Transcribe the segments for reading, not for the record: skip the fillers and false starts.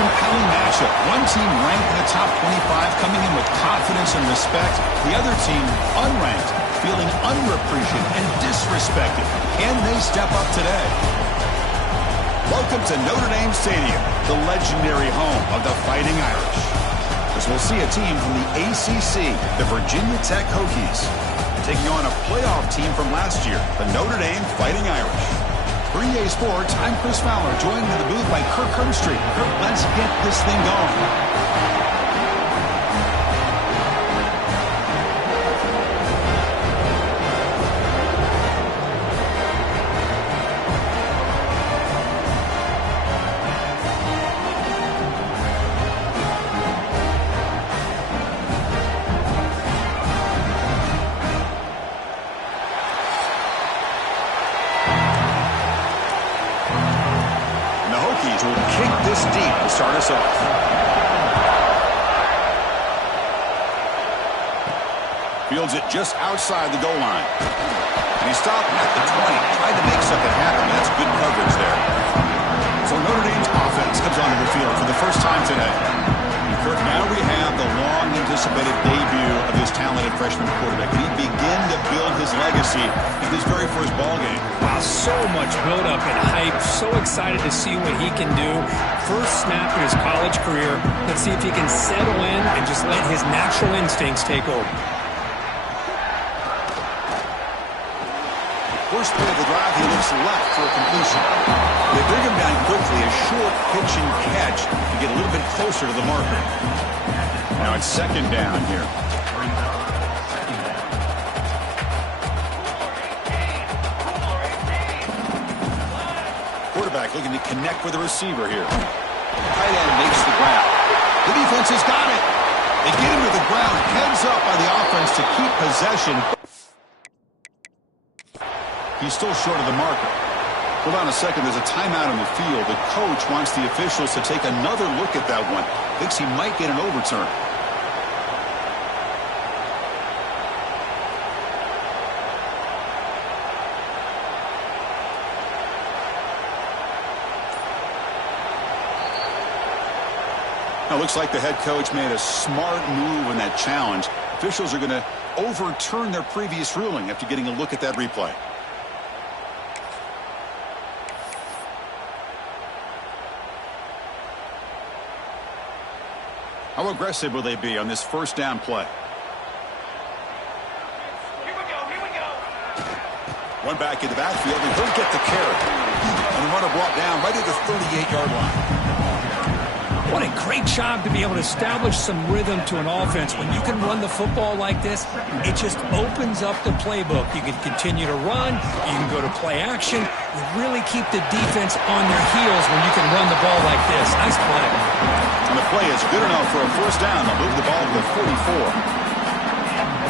compelling matchup. One team ranked in the top 25, coming in with confidence and respect. The other team, unranked, feeling underappreciated and disrespected. Can they step up today? Welcome to Notre Dame Stadium, the legendary home of the Fighting Irish. As we'll see a team from the ACC, the Virginia Tech Hokies, taking on a playoff team from last year, the Notre Dame Fighting Irish. For EA Sports, I'm Chris Fowler, joined in the booth by Kirk Herbstreit. Kirk, let's get this thing going. This deep to start us off. Fields it just outside the goal line. And he stopped at the 20. Tried to make something happen. That's good coverage there. So Notre Dame's offense comes onto the field for the first time today. Kirk, now we have the long-anticipated debut of this talented freshman quarterback. He began to build his legacy in his very first ball game. Wow, so much build-up and hype. So excited to see what he can do. First snap in his college career. Let's see if he can settle in and just let his natural instincts take over. First play of the drive, he looks left for a completion. They bring him down quickly, a short pitch and catch to get a little bit closer to the marker. Now it's second down here. Quarterback looking to connect with the receiver here. Tight end makes the grab. The defense has got it. They get him to the ground, heads up by the offense to keep possession. He's still short of the marker. Hold on a second. There's a timeout on the field. The coach wants the officials to take another look at that one. Thinks he might get an overturn. Now, looks like the head coach made a smart move in that challenge. Officials are going to overturn their previous ruling after getting a look at that replay. How aggressive will they be on this first down play? Here we go. One back in the backfield, and he'll get the carry. And the runner brought down right at the 38-yard line. What a great job to be able to establish some rhythm to an offense. When you can run the football like this, it just opens up the playbook. You can continue to run. You can go to play action. You really keep the defense on their heels when you can run the ball like this. Nice play. And the play is good enough for a first down. They'll move the ball to the 44.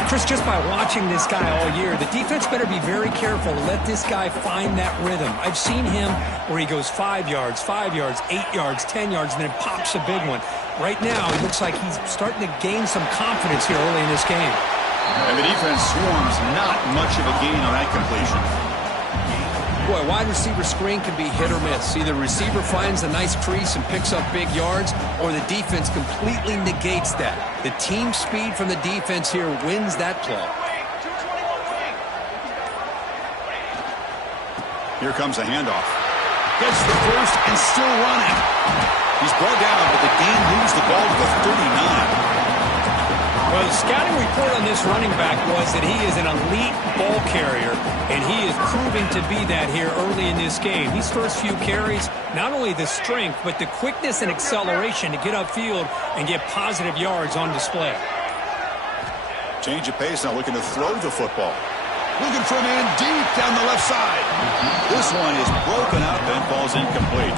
Chris, just by watching this guy all year, the defense better be very careful to let this guy find that rhythm. I've seen him where he goes 5 yards, 8 yards, 10 yards, and then pops a big one. Right now, it looks like he's starting to gain some confidence here early in this game. And the defense swarms, not much of a gain on that completion. Boy, wide receiver screen can be hit or miss. Either receiver finds a nice crease and picks up big yards, or the defense completely negates that. The team speed from the defense here wins that play. Here comes a handoff. Gets the first and still running. He's brought down, but the game moves the ball to the 39. Well, the scouting report on this running back was that he is an elite ball carrier, and he is proving to be that here early in this game. These first few carries, not only the strength, but the quickness and acceleration to get upfield and get positive yards on display. Change of pace now, looking to throw the football. Looking for a man deep down the left side. This one is broken up and falls incomplete.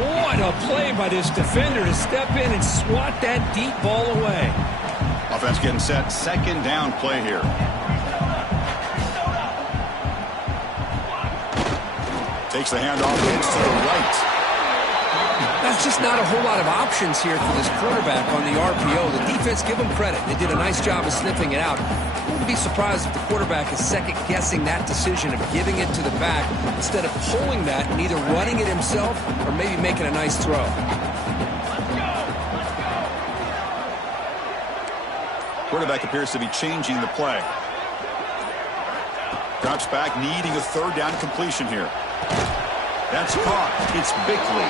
What a play by this defender to step in and swat that deep ball away. Offense getting set. Second down play here. Takes the handoff. It's to the right. That's just not a whole lot of options here for this quarterback on the RPO. The defense, give them credit. They did a nice job of sniffing it out. I wouldn't be surprised if the quarterback is second-guessing that decision of giving it to the back instead of pulling that and either running it himself or maybe making a nice throw. Quarterback appears to be changing the play. Drops back, needing a third down completion here. That's caught. It's Bickley.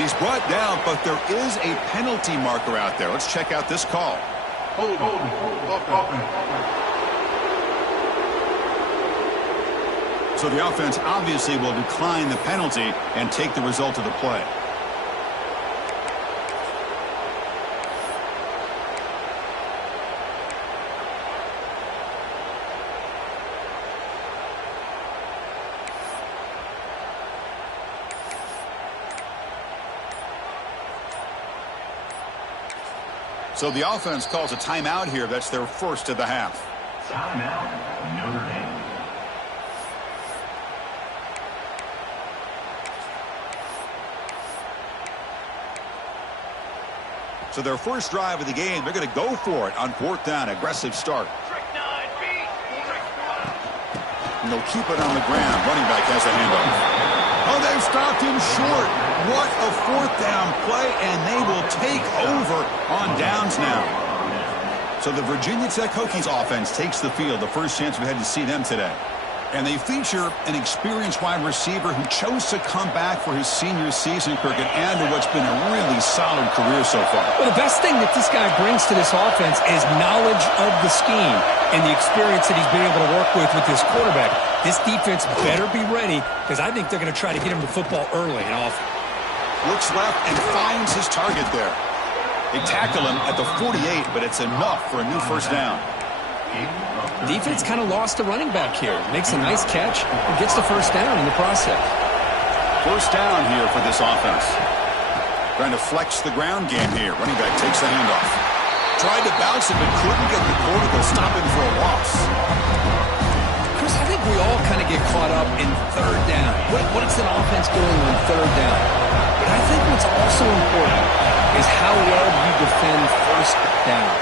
He's brought down, but there is a penalty marker out there. Let's check out this call. So the offense obviously will decline the penalty and take the result of the play. So the offense calls a timeout here. That's their first of the half. Timeout, Notre Dame. So their first drive of the game, they're going to go for it on 4th down. Aggressive start. And they'll keep it on the ground. Running back has a handoff. Oh, they've stopped him short. What a 4th down play, and they will take over on downs now. So the Virginia Tech Hokies offense takes the field. The first chance we had to see them today. And they feature an experienced wide receiver who chose to come back for his senior season, Kirk, and add to what's been a really solid career so far. Well, the best thing that this guy brings to this offense is knowledge of the scheme and the experience that he's been able to work with this quarterback. This defense better be ready, because I think they're going to try to get him the football early and often. Looks left and finds his target there. They tackle him at the 48, but it's enough for a new first down. Defense kind of lost a running back here. Makes a nice catch and gets the first down in the process. First down here for this offense. Trying to flex the ground game here. Running back takes the handoff. Tried to bounce it, but couldn't get the cortical. Stop him for a loss. Chris, I think we all kind of get caught up in third down. What is an offense doing on third down? But I think what's also important is how well you defend first down.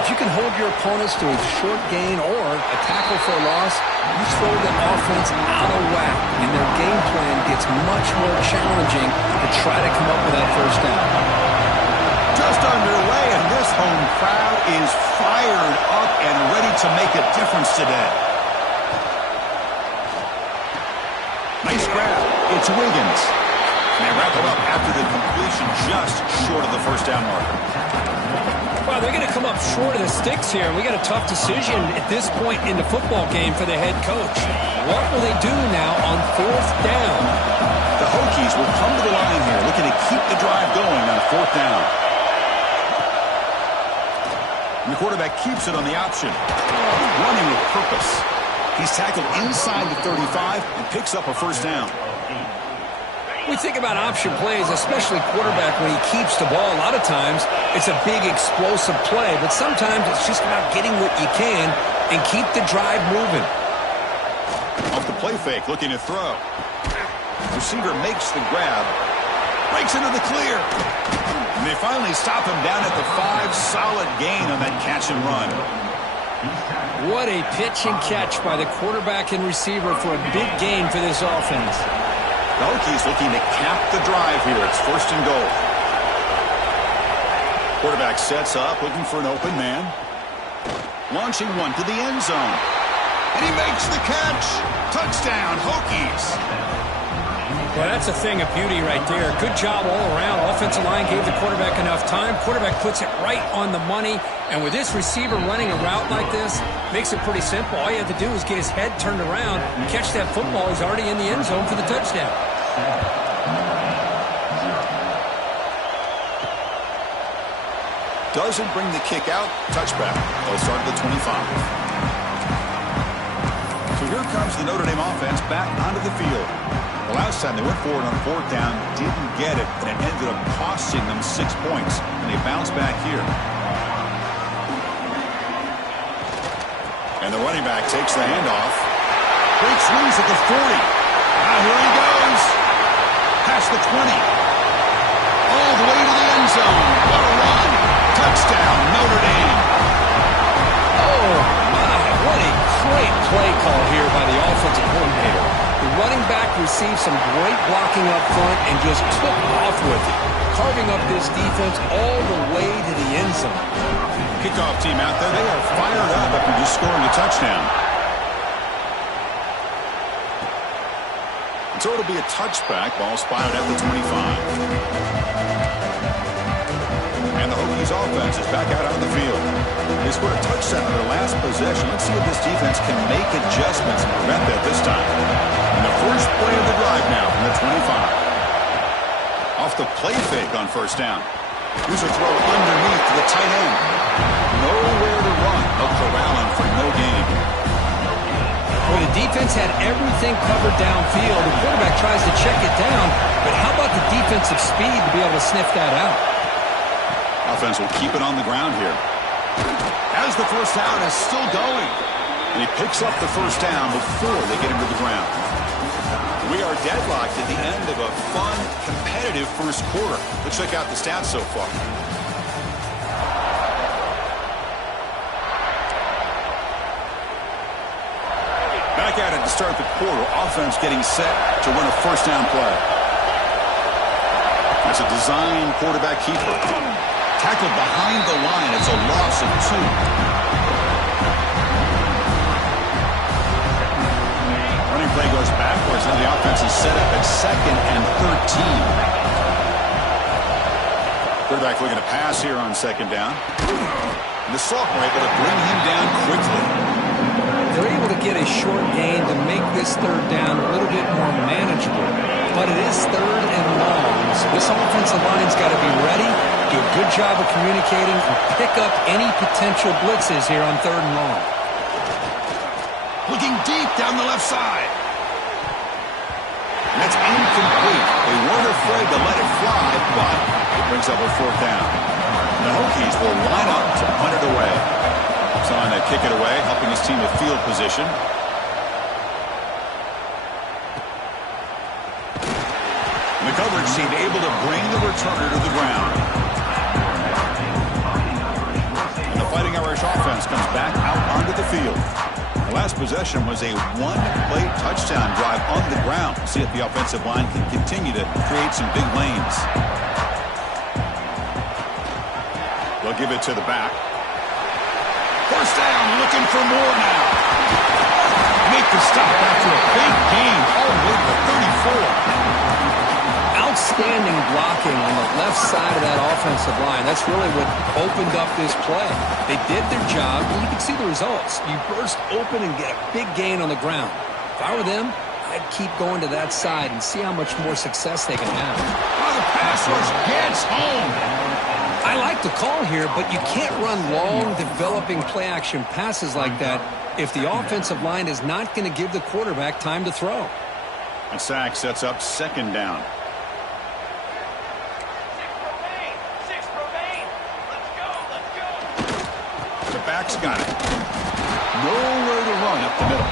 If you can hold your opponents to a short gain or a tackle for a loss, you throw the offense out of whack, and their game plan gets much more challenging to try to come up with that first down. Just underway, and this home crowd is fired up and ready to make a difference today. Nice grab. It's Wiggins. And they wrap it up after the completion, just short of the first down marker. Well, they're going to come up short of the sticks here. We got a tough decision at this point in the football game for the head coach. What will they do now on 4th down? The Hokies will come to the line here, looking to keep the drive going on 4th down. And the quarterback keeps it on the option. Running with purpose. He's tackled inside the 35 and picks up a first down. We think about option plays, especially quarterback when he keeps the ball. A lot of times, it's a big explosive play, but sometimes it's just about getting what you can and keep the drive moving. Off the play fake, looking to throw. Receiver makes the grab. Breaks into the clear. And they finally stop him down at the 5. Solid gain on that catch and run. What a pitch and catch by the quarterback and receiver for a big gain for this offense. The Hokies looking to cap the drive here. It's 1st and goal. Quarterback sets up, looking for an open man. Launching one to the end zone. And he makes the catch. Touchdown, Hokies. Well, that's a thing of beauty right there. Good job all around. Offensive line gave the quarterback enough time. Quarterback puts it right on the money. And with this receiver running a route like this, makes it pretty simple. All you have to do is get his head turned around and catch that football. He's already in the end zone for the touchdown. Doesn't bring the kick out. Touchback. They'll start at the 25. So here comes the Notre Dame offense back onto the field. The last time they went forward on 4th down, didn't get it, and it ended up costing them 6 points. And they bounce back here. And the running back takes the handoff. Breaks loose at the 40. Now here he goes. Past the 20. All the way to the end zone. What a run. Touchdown, Notre Dame. Oh, my. What a great play call here by the offensive coordinator. The running back received some great blocking up front and just took off with it, carving up this defense all the way to the end zone. Kickoff team out there, they are fired up after just scoring a touchdown. So it'll be a touchback. Ball spotted at the 25. And the Hokies offense is back out on the field. They scored a touchdown on their last possession. Let's see if this defense can make adjustments and prevent that this time. And the first play of the drive now from the 25. Off the play fake on first down. Here's a throw underneath to the tight end. Nowhere to run. They'll corral him for no gain. Well, the defense had everything covered downfield. The quarterback tries to check it down, but how about the defensive speed to be able to sniff that out? Offense will keep it on the ground here. As the first down is still going. And he picks up the first down before they get him to the ground. We are deadlocked at the end of a fun, competitive first quarter. Let's check out the stats so far. Back at it to start the quarter. Offense getting set to run a first down play. That's a design quarterback keeper. Tackled behind the line. It's a loss of 2. Running play goes backwards, and the offense is set up at 2nd and 13. Quarterback looking to pass here on 2nd down. And the sophomore able to bring him down quickly. They're able to get a short gain to make this 3rd down a little bit more manageable. But it is 3rd and long. So this offensive line's got to be ready, do a good job of communicating, and pick up any potential blitzes here on 3rd and long. Looking deep down the left side. And that's incomplete. They weren't afraid to let it fly, but it brings up a 4th down. The Hokies will line up to punt it away. So on to kick it away, helping his team with field position. And the coverage seemed able to bring the returner to the ground. And the Fighting Irish offense comes back out onto the field. The last possession was a 1-play touchdown drive on the ground. See if the offensive line can continue to create some big lanes. They'll give it to the back. First down, looking for more now. Make the stop after a big gain all the way to the 34. Outstanding blocking on the left side of that offensive line. That's really what opened up this play. They did their job, and you can see the results. You burst open and get a big gain on the ground. If I were them, I'd keep going to that side and see how much more success they can have. Oh, the pass rush gets home. I like the call here, but you can't run long, developing play-action passes like that if the offensive line is not going to give the quarterback time to throw. A sack sets up 2nd down. 6 remain. Let's go. The back's got it. Nowhere to run up the middle.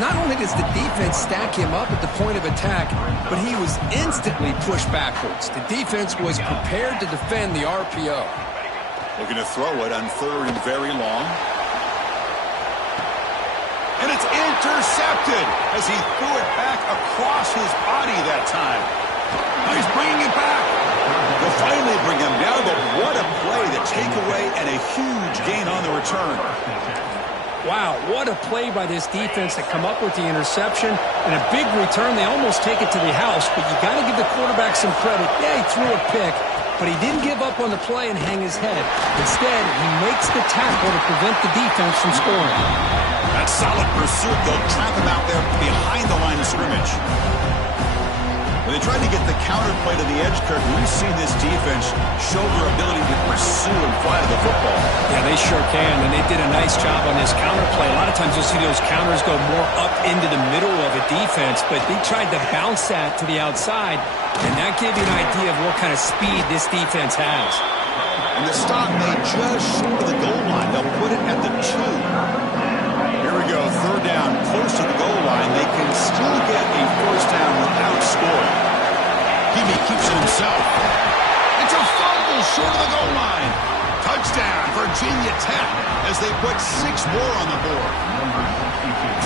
Not only does the defense stack him up at the point of attack, but he was instantly pushed backwards. The defense was prepared to defend the RPO. Looking to throw it on 3rd and very long. And it's intercepted as he threw it back across his body that time. Now he's bringing it back. They'll finally bring him down, but what a play, the takeaway, and a huge gain on the return. Wow, what a play by this defense to come up with the interception and a big return. They almost take it to the house, but you got to give the quarterback some credit. Yeah, he threw a pick, but he didn't give up on the play and hang his head. Instead, he makes the tackle to prevent the defense from scoring. That solid pursuit, they'll trap him out there behind the line of scrimmage. When they tried to get the counter play to the edge, Kirk, we've seen this defense show their ability to pursue and fly the football. Yeah, they sure can, and they did a nice job on this counter play. A lot of times you'll see those counters go more up into the middle of a defense, but they tried to bounce that to the outside, and that gave you an idea of what kind of speed this defense has. And the stop made just short of the goal line. They'll put it at the 2. Here we go, 3rd down, close to the goal line. They can still get a first down without scoring. He keeps it himself. It's a fumble short of the goal line. Touchdown for Virginia Tech as they put 6 more on the board.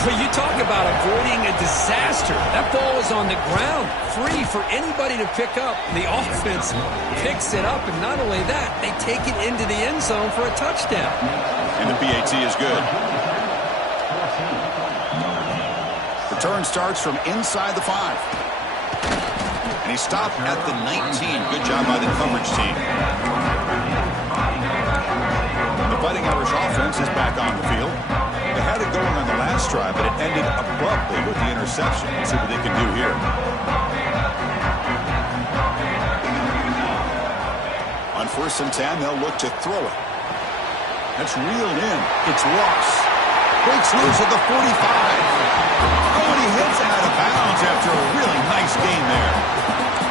Well, you talk about avoiding a disaster. That ball is on the ground, free for anybody to pick up. The offense picks it up, and not only that, they take it into the end zone for a touchdown. And the PAT is good. Return starts from inside the 5. And he stopped at the 19. Good job by the coverage team. The Fighting Irish offense is back on the field. They had it going on the last drive, but it ended abruptly with the interception. Let's see what they can do here. On 1st and 10, they'll look to throw it. That's reeled in. It's Ross. Breaks loose at the 45. Oh, and he hits out of bounds after a really nice gain there.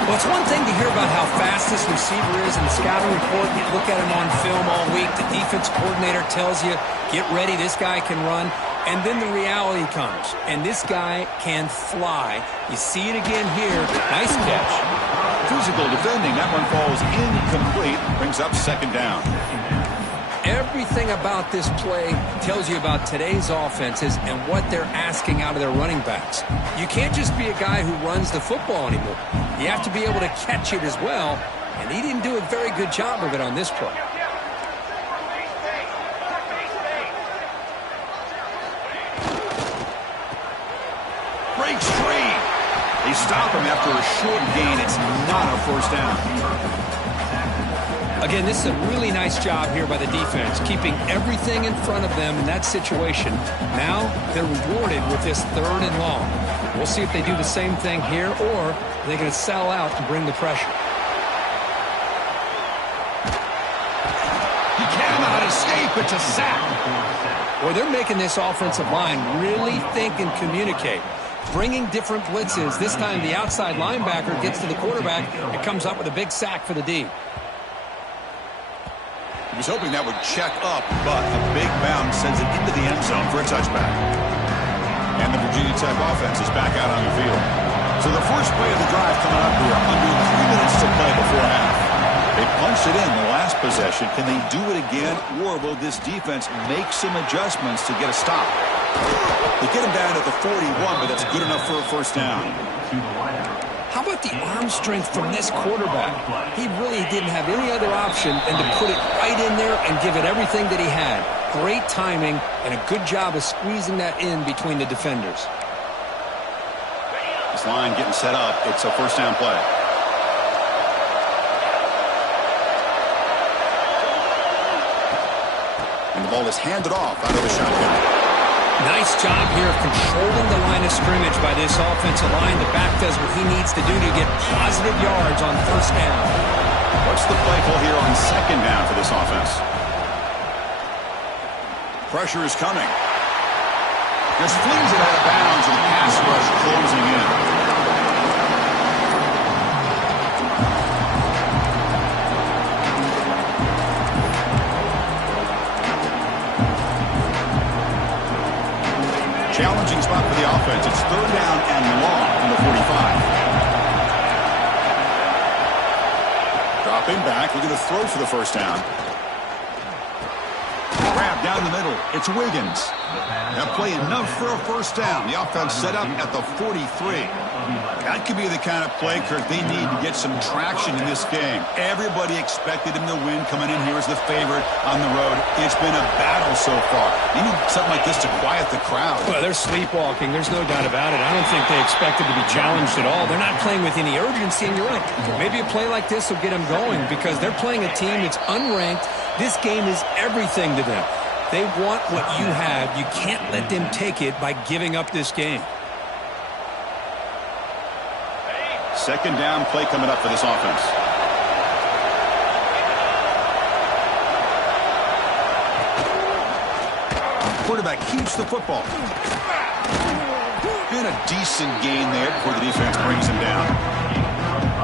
Well, it's one thing to hear about how fast this receiver is in the scouting report. You look at him on film all week. The defense coordinator tells you, get ready, this guy can run. And then the reality comes, and this guy can fly. You see it again here. Nice catch. Physical defending. That one falls incomplete. Brings up 2nd down. Everything about this play tells you about today's offenses and what they're asking out of their running backs. You can't just be a guy who runs the football anymore. You have to be able to catch it as well, and he didn't do a very good job of it on this play. Breaks free. They stop him after a short gain. It's not a 1st down. Again, this is a really nice job here by the defense, keeping everything in front of them in that situation. Now they're rewarded with this 3rd and long. We'll see if they do the same thing here, or they're going to sell out and bring the pressure. He cannot escape. It's a sack. Boy, they're making this offensive line really think and communicate. Bringing different blitzes. This time the outside linebacker gets to the quarterback and comes up with a big sack for the D. He was hoping that would check up, but a big bounce sends it into the end zone for a touchback. And the Virginia Tech offense is back out on the field. So the first play of the drive coming up here, under 3 minutes to play before half. They punched it in the last possession. Can they do it again, or will this defense make some adjustments to get a stop? They get him down at the 41, but that's good enough for a 1st down. How about the arm strength from this quarterback? He really didn't have any other option than to put it right in there and give it everything that he had. Great timing and a good job of squeezing that in between the defenders. This line getting set up. It's a 1st down play. And the ball is handed off out of the shotgun. Nice job here of controlling the line of scrimmage by this offensive line. The back does what he needs to do to get positive yards on 1st down. What's the play call here on 2nd down for this offense? Pressure is coming. Just flings it out of bounds and the pass rush closing in. Challenging spot for the offense. It's 3rd down and long from the 45. Dropping back, looking to throw for the 1st down. Grab down the middle. It's Wiggins. That play enough for a 1st down. The offense set up at the 43. That could be the kind of play, Kirk, they need to get some traction in this game. Everybody expected him to win, coming in here as the favorite on the road. It's been a battle so far. You need something like this to quiet the crowd. Well, they're sleepwalking. There's no doubt about it. I don't think they expected to be challenged at all. They're not playing with any urgency, and you're right. Maybe a play like this will get them going because they're playing a team that's unranked. This game is everything to them. They want what you have. You can't let them take it by giving up this game. 2nd down play coming up for this offense. Quarterback keeps the football. And a decent gain there before the defense brings him down.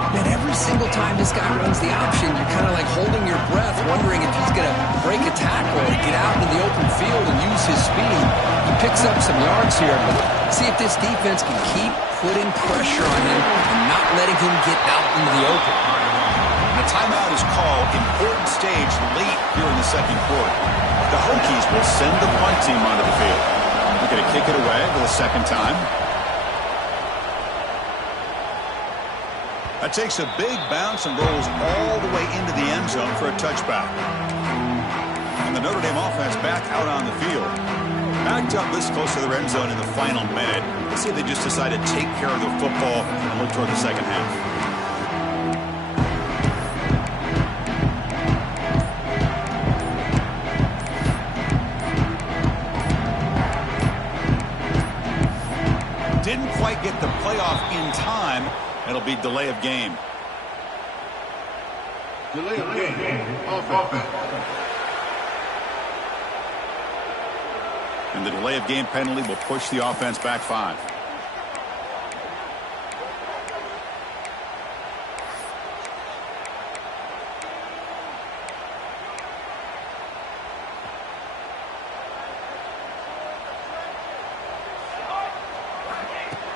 Man, every single time this guy runs the option, you're kind of like holding your breath, wondering if he's going to break a tackle or get out into the open field and use his speed. He picks up some yards here, but see if this defense can keep putting pressure on him and not letting him get out into the open. The timeout is called. Important stage late here in the second quarter. The Hokies will send the punt team onto the field. They're going to kick it away for the second time. That takes a big bounce and rolls all the way into the end zone for a touchback. And the Notre Dame offense back out on the field. Backed up this close to the end zone in the final minute. Let's see if they just decide to take care of the football and look toward the second half. Didn't quite get the playoff in time. It'll be delay of game. Delay of game. Offense. And the delay of game penalty will push the offense back 5.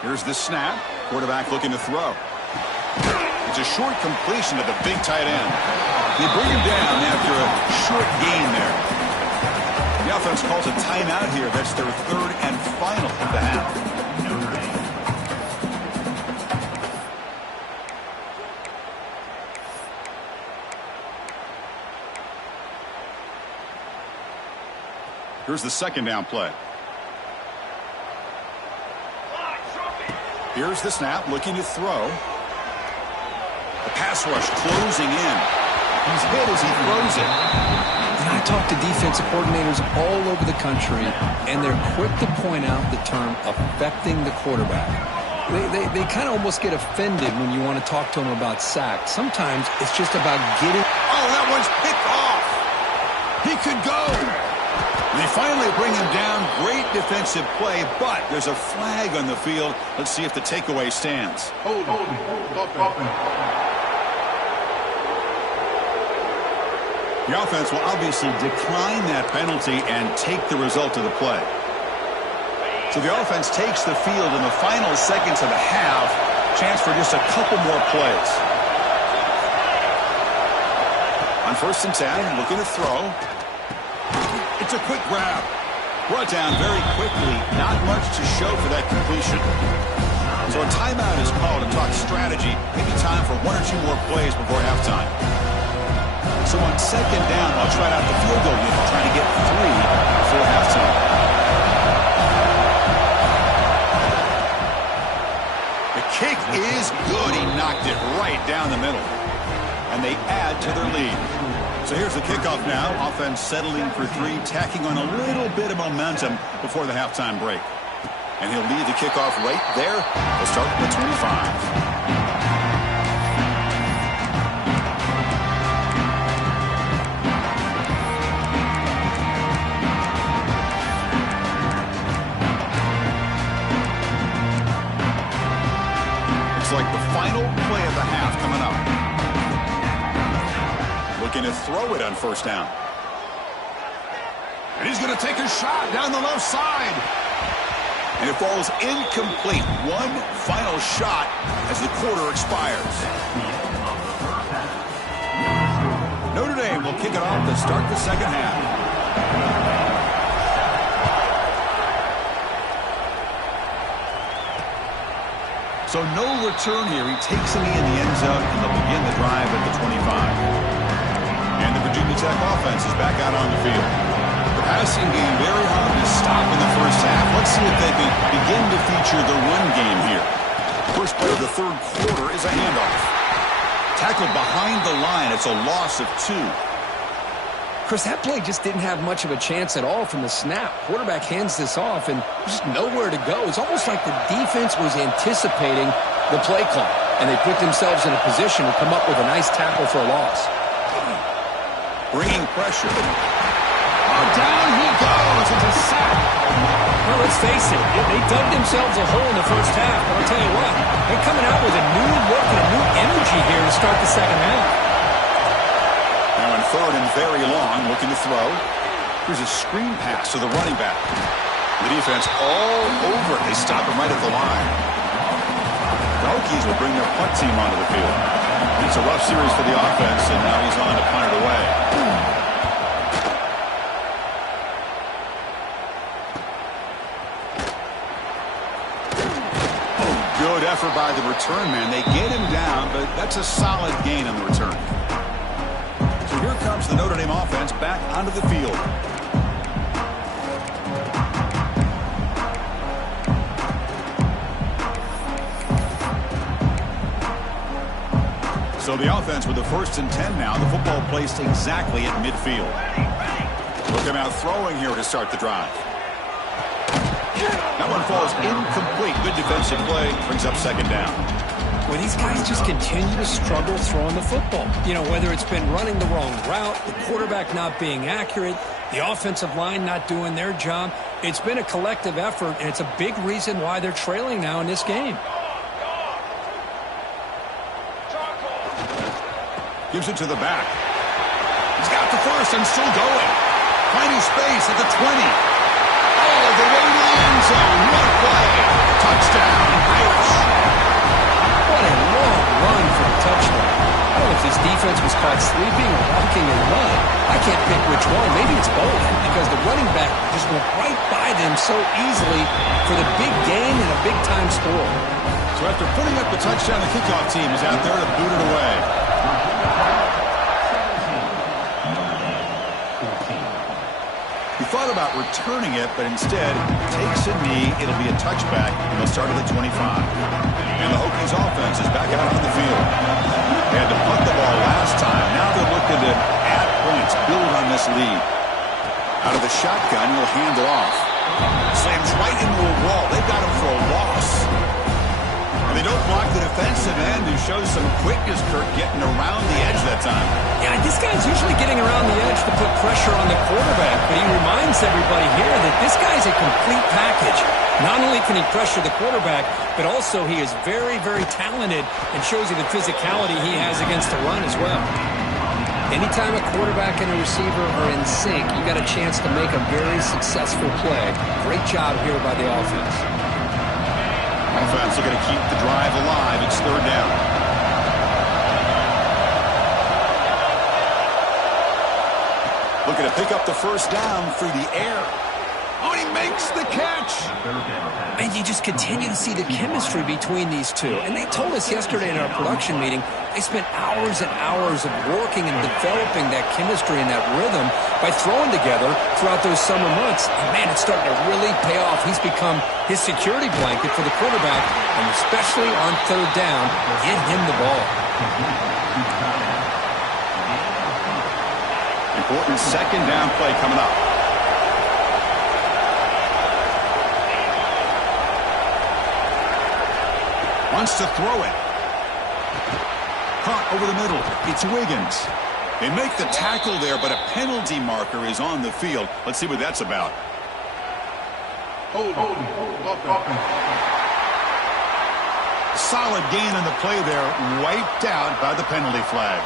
Here's the snap. Quarterback looking to throw. It's a short completion to the big tight end. They bring him down after a short gain there. The offense calls a timeout here. That's their third and final of the half. Here's the second down play. Here's the snap, looking to throw. The pass rush closing in. He's hit as he throws it. And I talk to defensive coordinators all over the country, and they're quick to point out the term affecting the quarterback. They kind of almost get offended when you want to talk to them about sacks. Sometimes it's just about getting... Oh, that one's picked off. He could go. They finally bring him down. Great defensive play, but there's a flag on the field. Let's see if the takeaway stands. Hold. The offense will obviously decline that penalty and take the result of the play. So the offense takes the field in the final seconds of the half. Chance for just a couple more plays. On 1st and 10, looking to throw. It's a quick grab. Brought down very quickly. Not much to show for that completion. So a timeout is called to talk strategy. Maybe time for 1 or 2 more plays before halftime. So on second down, I'll try out the field goal unit, trying to get 3 before halftime. The kick is good. He knocked it right down the middle. And they add to their lead. So here's the kickoff now. Offense settling for 3, tacking on a little bit of momentum before the halftime break. And he'll lead the kickoff right there. We'll start at the 25. Like the final play of the half coming up. Looking to throw it on 1st down. And he's going to take a shot down the left side. And it falls incomplete. One final shot as the quarter expires. Notre Dame will kick it off to start the second half. So no return here. He takes a knee in the end zone, and they'll begin the drive at the 25. And the Virginia Tech offense is back out on the field. The passing game very hard to stop in the first half. Let's see if they can begin to feature the run game here. First play of the third quarter is a handoff. Tackled behind the line. It's a loss of 2. Chris, that play just didn't have much of a chance at all from the snap. Quarterback hands this off, and there's just nowhere to go. It's almost like the defense was anticipating the play call, and they put themselves in a position to come up with a nice tackle for a loss. Bringing pressure. Oh, down he goes. It's a sack. Well, let's face it. They dug themselves a hole in the first half, but I'll tell you what, they're coming out with a new look and a new energy here to start the second half. Now in 3rd and very long, looking to throw. Here's a screen pass to the running back. The defense all over it. They stop him right at the line. The Hokies will bring their punt team onto the field. It's a rough series for the offense, and now he's on to punt it away. Good effort by the return man. They get him down, but that's a solid gain on the return. So here comes the Notre Dame offense back onto the field. So the offense with the 1st and 10 now. The football placed exactly at midfield. Look him out throwing here to start the drive. That one falls incomplete. Good defensive play. Brings up 2nd down. Well, these guys just continue to struggle throwing the football. You know, whether it's been running the wrong route, the quarterback not being accurate, the offensive line not doing their job. It's been a collective effort, and it's a big reason why they're trailing now in this game. Gives it to the back. He's got the first and still going. Finding space at the 20. All the way to the end zone. What play. Touchdown, Irish. What a long run for a touchdown. I don't know if this defense was caught sleeping or walking in mud. I can't pick which one. Maybe it's both, because the running back just went right by them so easily for the big gain and a big-time score. So after putting up the touchdown, the kickoff team is out there to boot it away. He thought about returning it, but instead takes a knee. It'll be a touchback, and they'll start at the 25. And the Hokies offense is back out on the field. They had to punt the ball last time. Now they're looking to add points, build on this lead. Out of the shotgun, he'll hand it off. Slams right into a wall. They've got him for a loss. And they don't block the defensive end, who shows some quickness, Kirk, getting around the edge that time. Yeah, this guy's usually getting around the edge to put pressure on the quarterback, but he reminds everybody here that this guy's a complete package. Not only can he pressure the quarterback, but also he is very, very talented and shows you the physicality he has against the run as well. Anytime a quarterback and a receiver are in sync, you got a chance to make a very successful play. Great job here by the offense. Offense are going to keep the drive alive. It's 3rd down. Looking to pick up the 1st down through the air. Oh, he makes the catch. And you just continue to see the chemistry between these two. And they told us yesterday in our production meeting, they spent hours and hours of working and developing that chemistry and that rhythm by throwing together throughout those summer months. And, man, it's starting to really pay off. He's become his security blanket for the quarterback, and especially on 3rd down, get him the ball. Important 2nd down play coming up. Wants to throw it. Caught over the middle. It's Wiggins. They make the tackle there, but a penalty marker is on the field. Let's see what that's about. Solid gain on the play there. Wiped out by the penalty flag.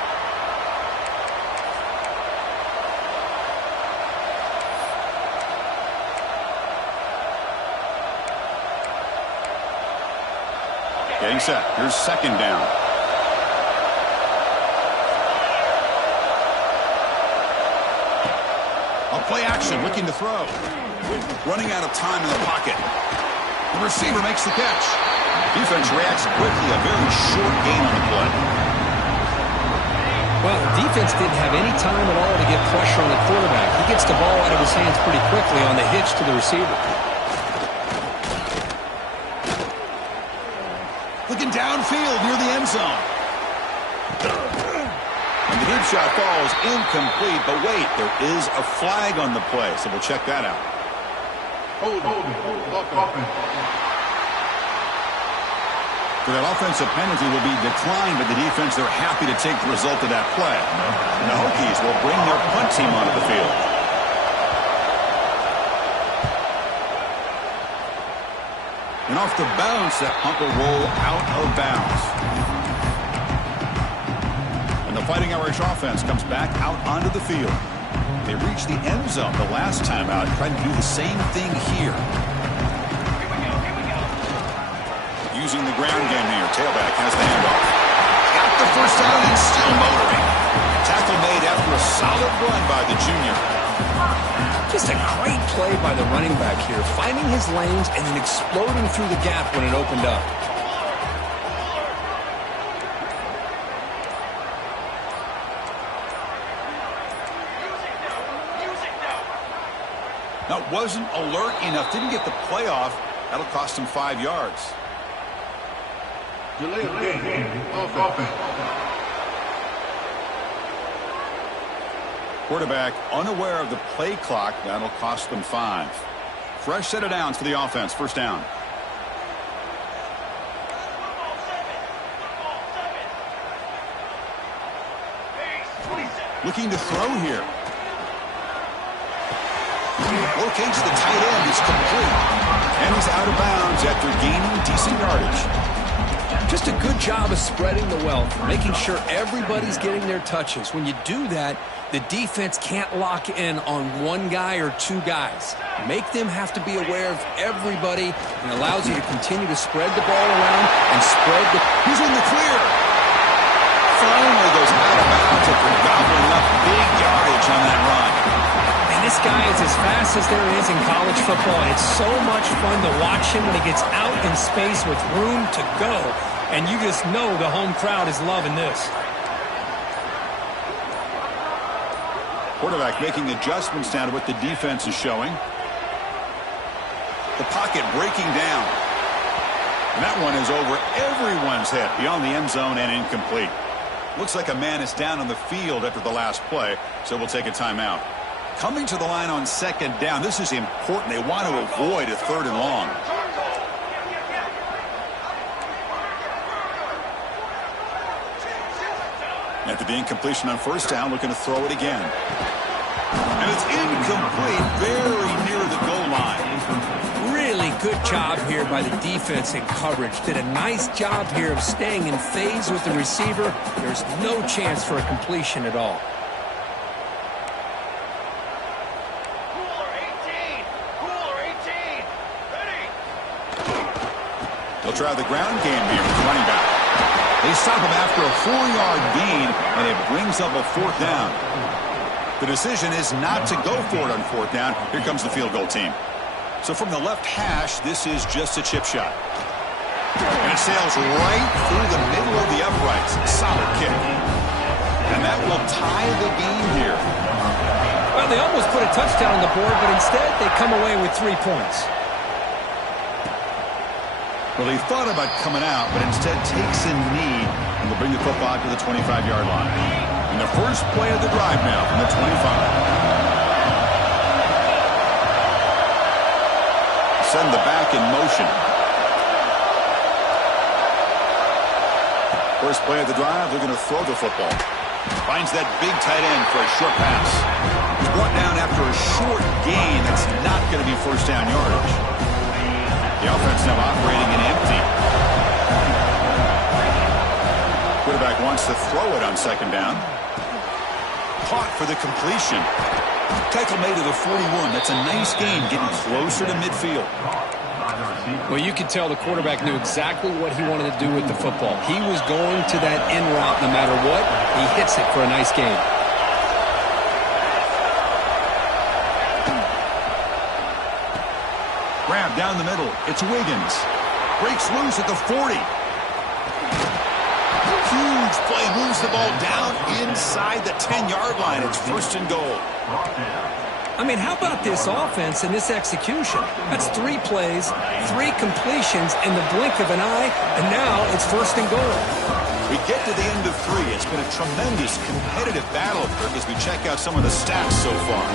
Getting set. Here's 2nd down. On play action, looking to throw. Running out of time in the pocket. The receiver makes the catch. Defense reacts quickly. A very short gain on the play. Well, the defense didn't have any time at all to get pressure on the quarterback. He gets the ball out of his hands pretty quickly on the hitch to the receiver. Looking downfield near the end zone. And the deep shot falls incomplete, but wait, there is a flag on the play, so we'll check that out. So that offensive penalty will be declined by the defense. They're happy to take the result of that play. And the Hokies will bring their punt team onto the field. And off the bounce, that punt will roll out of bounds. And the Fighting Irish offense comes back out onto the field. They reached the end zone the last time out, trying to do the same thing here. Using the ground game here. Tailback has the handoff. Got the first down and still motoring. Tackle made after a solid run by the junior. Just a great play by the running back here, finding his lanes and then exploding through the gap when it opened up. Now, wasn't alert enough, didn't get the play off. That'll cost him 5 yards. Delay of game. Offense. Quarterback unaware of the play clock. That'll cost them 5. Fresh set of downs for the offense. First down. Looking to throw here. Locates the tight end. It's complete. And he's out of bounds after gaining decent yardage. Just a good job of spreading the wealth, making sure everybody's getting their touches. When you do that, the defense can't lock in on one guy or two guys. Make them have to be aware of everybody, and allows you to continue to spread the ball around and spread the... He's in the clear. Finally goes out of bounds after gobbling up big yardage on that run. And this guy is as fast as there is in college football. And it's so much fun to watch him when he gets out in space with room to go. And you just know the home crowd is loving this. Quarterback making adjustments now to what the defense is showing. The pocket breaking down. And that one is over everyone's head, beyond the end zone and incomplete. Looks like a man is down on the field after the last play, so we'll take a timeout. Coming to the line on second down, this is important. They want to avoid a 3rd and long. After the incompletion on first down, looking to throw it again. And it's incomplete, very near the goal line. Really good job here by the defense in coverage. Did a nice job here of staying in phase with the receiver. There's no chance for a completion at all. Cooler 18. Cooler 18. Ready. They'll try the ground game here with the running back. They stop him after a 4-yard gain, and it brings up a 4th down. The decision is not to go for it on 4th down. Here comes the field goal team. So from the left hash, this is just a chip shot. And it sails right through the middle of the uprights. Solid kick. And that will tie the game here. Well, they almost put a touchdown on the board, but instead they come away with 3 points. Well, he thought about coming out, but instead takes a knee and will bring the football to the 25-yard line. And the first play of the drive now from the 25. Send the back in motion. First play of the drive, they're going to throw the football. Finds that big tight end for a short pass. He's brought down after a short gain. That's not going to be first down yardage. The offense now operating in empty. Quarterback wants to throw it on second down. Caught for the completion. Tackle made to the 41. That's a nice gain, getting closer to midfield. Well, you could tell the quarterback knew exactly what he wanted to do with the football. He was going to that in route no matter what. He hits it for a nice gain. Grab down the middle. It's Wiggins. Breaks loose at the 40. Huge play. Moves the ball down inside the 10-yard line. It's first and goal. I mean, how about this offense and this execution? That's 3 plays, 3 completions in the blink of an eye, and now it's first and goal. We get to the end of 3. It's been a tremendous competitive battle, Kirk, as we check out some of the stats so far.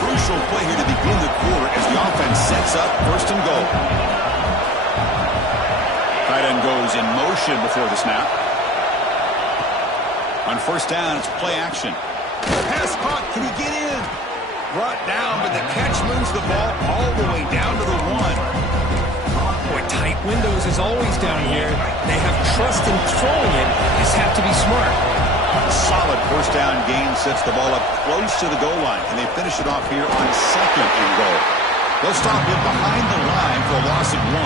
Crucial play here to begin the quarter as the offense sets up first and goal. Tight end goes in motion before the snap. On first down, it's play action. Pass caught. Can he get in? Brought down, but the catch moves the ball all the way down to the 1. Boy, tight windows is always down here. They have trust in throwing it. Just have to be smart. Solid first down gain sets the ball up close to the goal line, and they finish it off here on second and goal. They'll stop him behind the line for a loss of 1.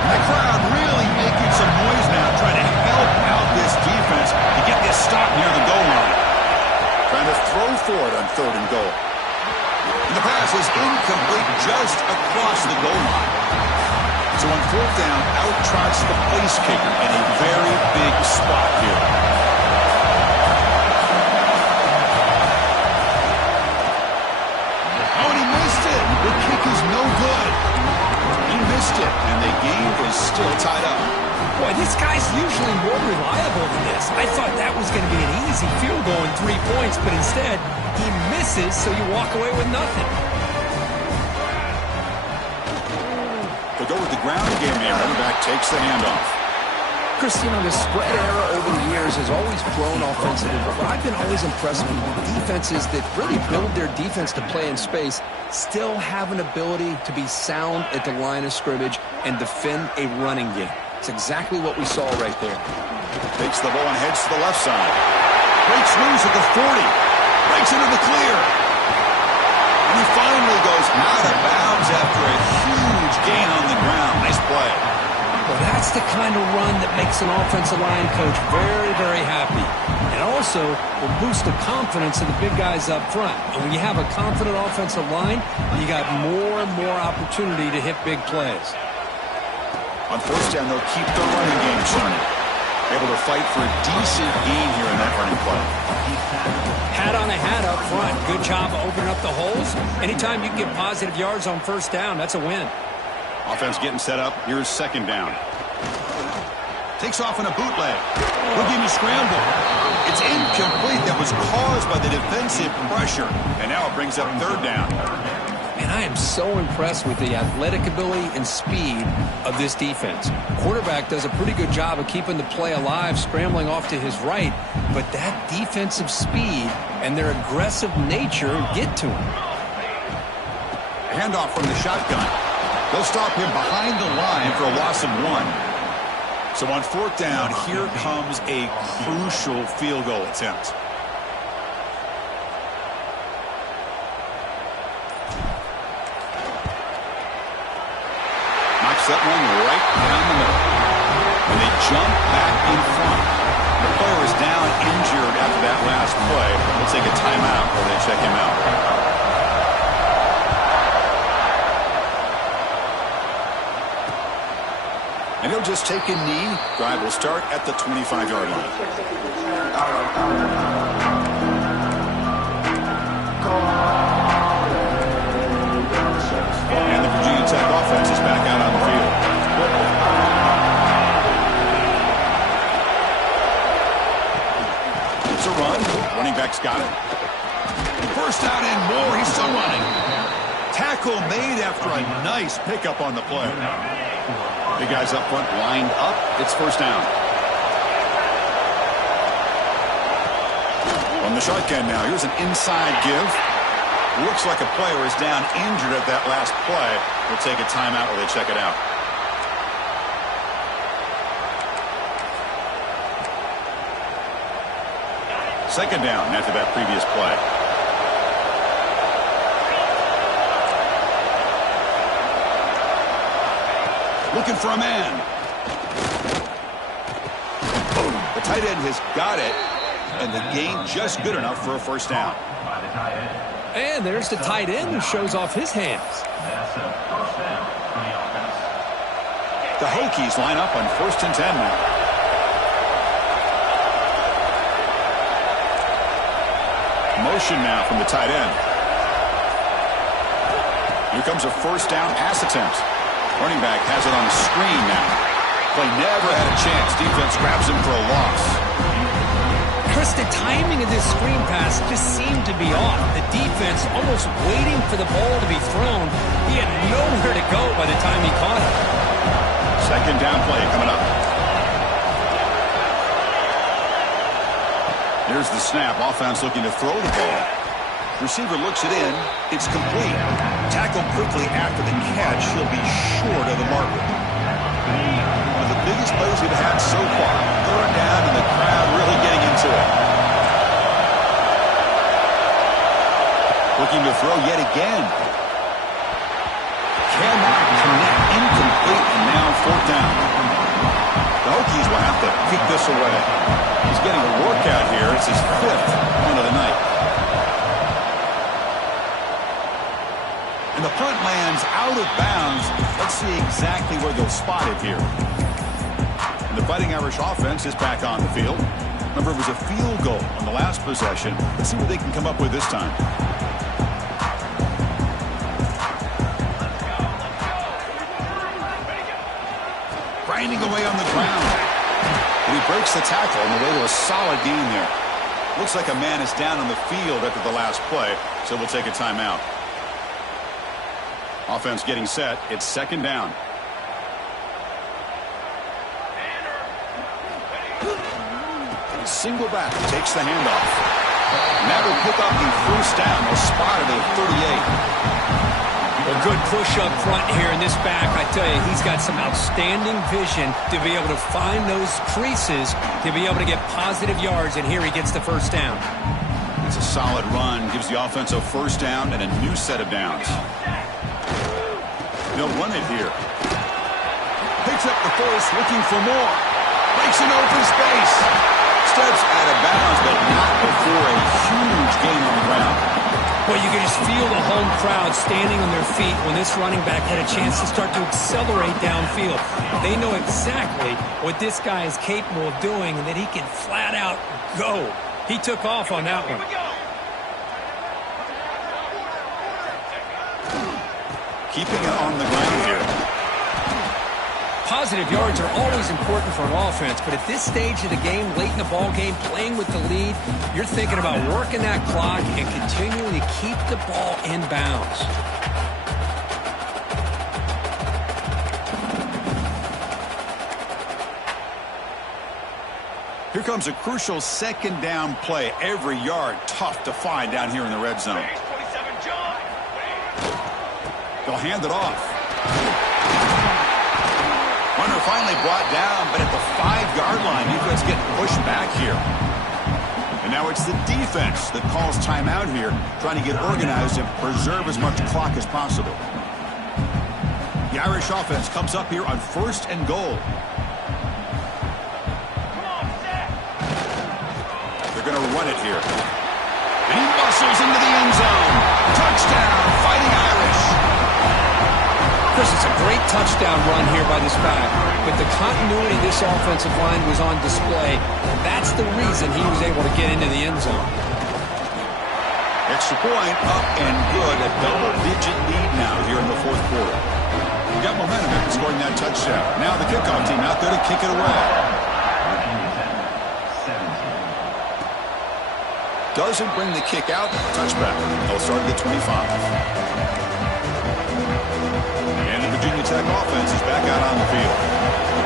The crowd really making some noise now, trying to help out this defense to get this stop near the goal line. Trying to throw for it on 3rd and goal. And the pass is incomplete just across the goal line. So on 4th down, out trots the place kicker in a very big spot here. Oh, and he missed it. The kick is no good. He missed it, and the game is still tied up. Boy, this guy's usually more reliable than this. I thought that was going to be an easy field goal in 3 points, but instead, he misses, so you walk away with nothing. They'll go with the ground game here. Running back takes the handoff. Chris, you know, the spread era over the years has always grown offensively, but what I've been always impressed with defenses that really build their defense to play in space still have an ability to be sound at the line of scrimmage and defend a running game. It's exactly what we saw right there. Takes the ball and heads to the left side. Breaks loose at the 40. Breaks into the clear. And he finally goes out of bounds after a huge gain on the ground. Nice play. Well, that's the kind of run that makes an offensive line coach very, very happy. And also will boost the confidence of the big guys up front. And when you have a confident offensive line, you got more and more opportunity to hit big plays. On 1st down, they'll keep the running game turning. Able to fight for a decent gain here in that running play. Hat on a hat up front. Good job of opening up the holes. Anytime you can get positive yards on 1st down, that's a win. Offense getting set up. Here's 2nd down. Takes off in a bootleg. Boogie scramble. It's incomplete. That was caused by the defensive pressure. And now it brings up 3rd down. And I am so impressed with the athletic ability and speed of this defense. Quarterback does a pretty good job of keeping the play alive, scrambling off to his right. But that defensive speed and their aggressive nature get to him. Handoff from the shotgun. They'll stop him behind the line for a loss of 1. So on 4th down, here comes a crucial field goal attempt. Knocks that one right down the middle. And they jump back in front. The player is down injured after that last play. We'll take a timeout while they check him out. And he'll just take a knee. Drive will start at the 25-yard line. And the Virginia Tech offense is back out on the field. It's a run. Running back's got it. 1st down and more. He's still running. Tackle made after a nice pickup on the play. Big guys up front lined up. It's 1st down. On the shotgun now. Here's an inside give. Looks like a player is down injured at that last play. We'll take a timeout while they check it out. Second down after that previous play. Looking for a man. The tight end has got it, and the gain just good enough for a 1st down. And there's the tight end who shows off his hands. The Hokies line up on 1st and 10 now. Motion now from the tight end. Here comes a 1st down pass attempt. Running back has it on the screen now. Play never had a chance. Defense grabs him for a loss. Chris, the timing of this screen pass just seemed to be off. The defense almost waiting for the ball to be thrown. He had nowhere to go by the time he caught it. 2nd down play coming up. Here's the snap. Offense looking to throw the ball. Receiver looks it in. It's complete. Tackled quickly after the catch. He'll be short of the marker. One of the biggest plays we've had so far. Third down, and the crowd really getting into it. Looking to throw yet again. Cannot connect. Incomplete, and now fourth down. The Hokies will have to kick this away. He's getting a workout here. It's his 5th one of the night. And the punt lands out of bounds. Let's see exactly where they'll spot it here. And the Fighting Irish offense is back on the field. Remember, it was a field goal on the last possession. Let's see what they can come up with this time. Grinding away on the ground. And he breaks the tackle on the way to a solid gain there. Looks like a man is down on the field after the last play, so we'll take a timeout. Offense getting set. It's second down. Single back takes the handoff. And that will pick up the first down. They'll spot it at 38. A good push up front here in this back. I tell you, he's got some outstanding vision to be able to find those creases, to be able to get positive yards, and here he gets the first down. It's a solid run. Gives the offense a first down and a new set of downs. They'll run it here. Picks up the first, looking for more. Breaks an open space. Steps out of bounds, but not before a huge gain on the ground. Well, you can just feel the home crowd standing on their feet when this running back had a chance to start to accelerate downfield. They know exactly what this guy is capable of doing and that he can flat out go. He took off on that one. Keeping it on the ground here. Positive yards are always important for an offense, but at this stage of the game, late in the ball game, playing with the lead, you're thinking about working that clock and continuing to keep the ball in bounds. Here comes a crucial second down play. Every yard tough to find down here in the red zone. They'll hand it off. Runner finally brought down, but at the 5-yard line, defense getting pushed back here. And now it's the defense that calls timeout here, trying to get organized and preserve as much clock as possible. The Irish offense comes up here on 1st and goal. They're going to run it here. And he muscles into the end zone. Touchdown, Fighting Irish. Chris, it's a great touchdown run here by this back, but the continuity of this offensive line was on display, and that's the reason he was able to get into the end zone. Extra point, up and good. A double-digit lead now here in the 4th quarter. We got momentum after scoring that touchdown. Now the kickoff team out there to kick it away. Doesn't bring the kick out. Touchback. They'll start at the 25. And the Virginia Tech offense is back out on the field.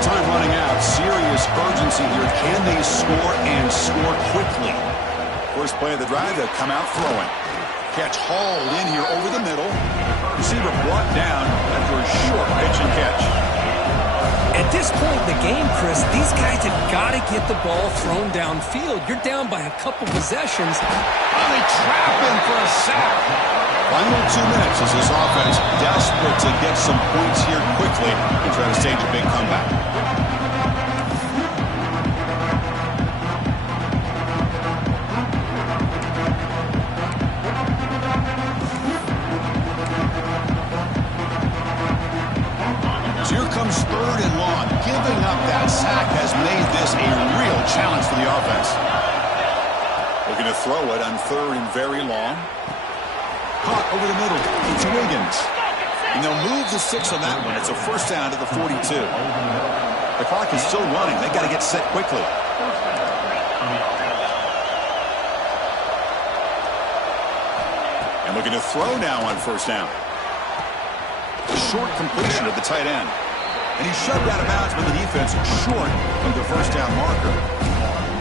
Time running out. Serious urgency here. Can they score and score quickly? First play of the drive, they'll come out throwing. Catch hauled in here over the middle. Receiver brought down after a short pitch and catch. At this point in the game, Chris, these guys have got to get the ball thrown downfield. You're down by a couple possessions. Oh, they trap him for a sack. Final 2 minutes as this offense desperate to get some points here quickly and try to stage a big comeback. So here comes 3rd and long. Giving up that sack has made this a real challenge for the offense. Looking to throw it on 3rd and very long. Caught over the middle. It's Wiggins. And they'll move the 6 on that one. It's a first down to the 42. The clock is still running. They got to get set quickly. And looking to throw now on first down. A short completion of the tight end. And he's shoved out of bounds by the defense short of the first down marker.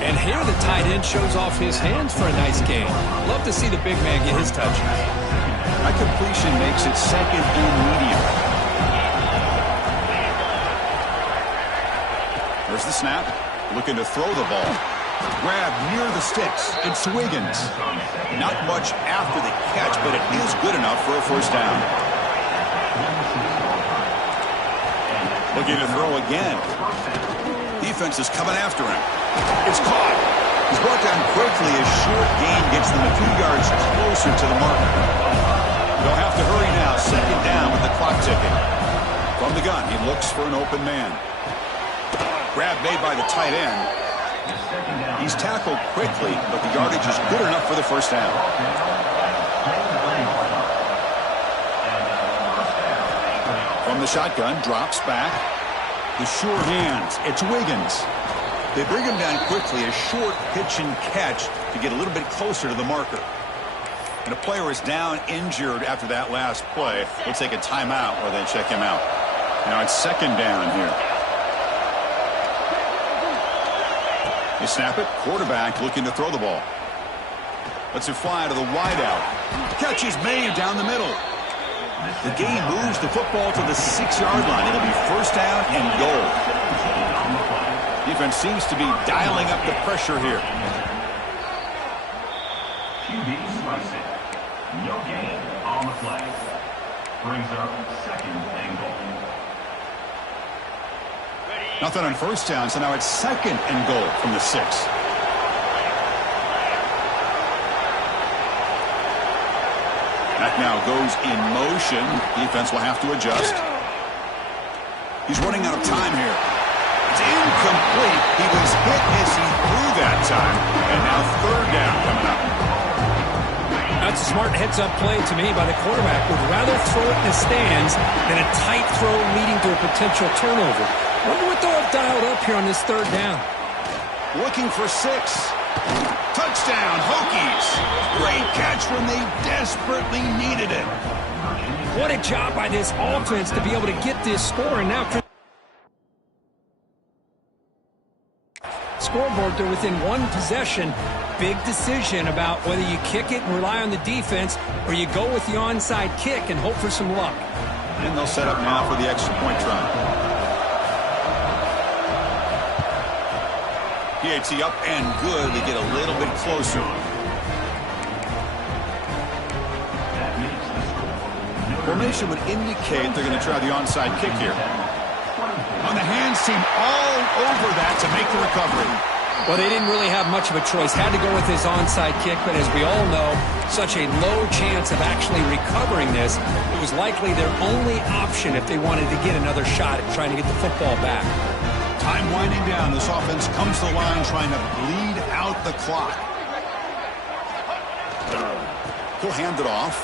And here the tight end shows off his hands for a nice gain. Love to see the big man get his touches. That completion makes it 2nd and medium. Here's the snap. Looking to throw the ball. Grab near the sticks. It's Wiggins. Not much after the catch, but it is good enough for a first down. Looking to throw again. Defense is coming after him. It's caught. He's brought down quickly. A short gain gets them a few yards closer to the marker. They'll have to hurry now. Second down with the clock ticking. From the gun, he looks for an open man. Grab made by the tight end. He's tackled quickly, but the yardage is good enough for the first down. From the shotgun, drops back. The sure hands. It's Wiggins. They bring him down quickly. A short pitch and catch to get a little bit closer to the marker. And a player is down injured after that last play. We'll take a timeout or they check him out. Now it's second down here. You snap it. Quarterback looking to throw the ball. Lets it fly to the wideout. Catch is made down the middle. The game moves the football to the 6-yard line. It'll be first down and goal. Defense seems to be dialing up the pressure here. No gain on the play. Brings up second and goal. Nothing on first down, so now it's second and goal from the 6. That now goes in motion. Defense will have to adjust. He's running out of time here. It's incomplete. He was hit as he threw that time. And now third down coming up. That's a smart heads-up play to me by the quarterback. Would rather throw it in the stands than a tight throw leading to a potential turnover. Wonder what they'll have dialed up here on this third down. Looking for 6. Touchdown, Hokies. Great catch when they desperately needed it. What a job by this offense to be able to get this score. And now scoreboard, they're within one possession. Big decision about whether you kick it and rely on the defense or you go with the onside kick and hope for some luck. And they'll set up now for the extra point try. PAT up and good to get a little bit closer. Formation would indicate they're going to try the onside kick here. On the hands team all over that to make the recovery. Well, they didn't really have much of a choice. Had to go with his onside kick, but as we all know, such a low chance of actually recovering this. It was likely their only option if they wanted to get another shot at trying to get the football back. Time winding down. This offense comes to the line trying to bleed out the clock. He'll hand it off.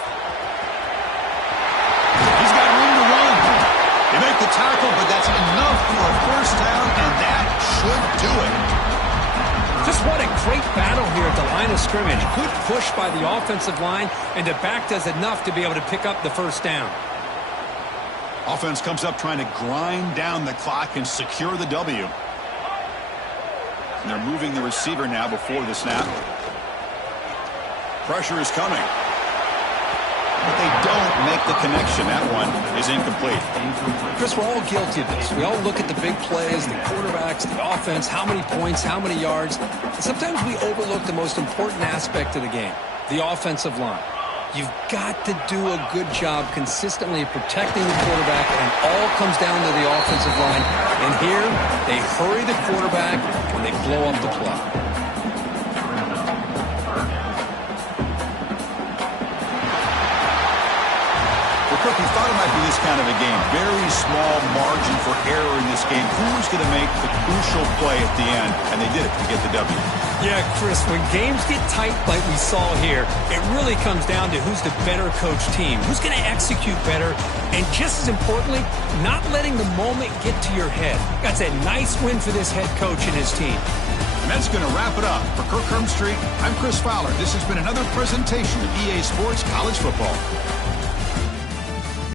He's got room to run. They make the tackle, but that's enough for a first down, and that should do it. Just what a great battle here at the line of scrimmage. Good push by the offensive line, and the back does enough to be able to pick up the first down. Offense comes up trying to grind down the clock and secure the W. And they're moving the receiver now before the snap. Pressure is coming. But they don't make the connection. That one is incomplete. Chris, we're all guilty of this. We all look at the big plays, the quarterbacks, the offense, how many points, how many yards. And sometimes we overlook the most important aspect of the game, the offensive line. You've got to do a good job consistently protecting the quarterback, and all comes down to the offensive line. And here, they hurry the quarterback, and they blow up the play. Cook, you thought it might be this kind of a game. Very small margin for error in this game. Who's going to make the crucial play at the end? And they did it to get the W. Yeah, Chris, when games get tight like we saw here, it really comes down to who's the better coached team, who's going to execute better, and just as importantly, not letting the moment get to your head. That's a nice win for this head coach and his team. And that's going to wrap it up. For Kirk Street, I'm Chris Fowler. This has been another presentation of EA Sports College Football.